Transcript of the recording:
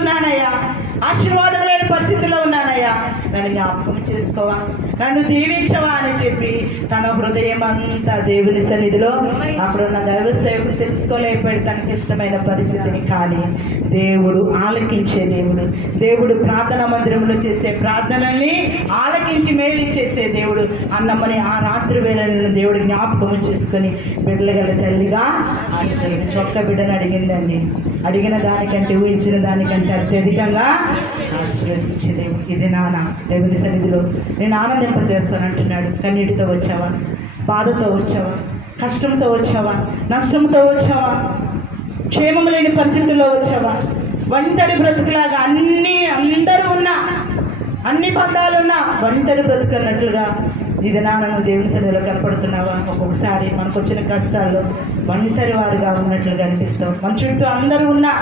ఉన్నానయ్యా, ఆశీర్వాదం లేని పరిస్థితుల్లో ఉన్నానయ్యా, నన్ను జ్ఞాపకం చేసుకోవా, నన్ను దీవించవా అని చెప్పి తన హృదయం అంతా దేవుని సన్నిధిలో అప్పుడున్న దైవ సేవకుడు తెలుసుకోలేకపోయాడు తనకి ఇష్టమైన పరిస్థితిని. కానీ దేవుడు ఆలకించే దేవుడు, దేవుడు ప్రార్థనా మందిరంలో చేసే ప్రార్థనల్ని ఆలకించి మేలు చేసే దేవుడు. అన్నమ్మని ఆ రాత్రి వేళలను దేవుడు జ్ఞాపకం చేసుకొని బిడ్డలగల తల్లిగా ఆశీర్వదించి ఒక్క బిడ్డను అడిగిందండి. అడిగిన దానికంటే ఊహించిన దానికంటే అత్యధికంగా ఆశీర్వదించే దేవుడు. ఇది నాన్న దేవుని సన్నిధిలో నేను ఆనందింపజేస్తానంటున్నాడు. కన్నీటితో వచ్చావా, బాధతో వచ్చావా, కష్టంతో వచ్చావా, నష్టంతో వచ్చావా, క్షేమం లేని పరిస్థితుల్లో వచ్చావా, ఒంటరి బ్రతుకులాగా అందరూ ఉన్నా, అన్ని బంధాలున్నా ఒంటరి బ్రతుకున్నట్లుగా ఇది నాన్న దేవుని సన్నిధిలో కనపడుతున్నావా? ఒక్కొక్కసారి మనకు వచ్చిన కష్టాల్లో ఒంటరి వారిగా ఉన్నట్లుగా అనిపిస్తావు. మన చుట్టూ అందరూ ఉన్నా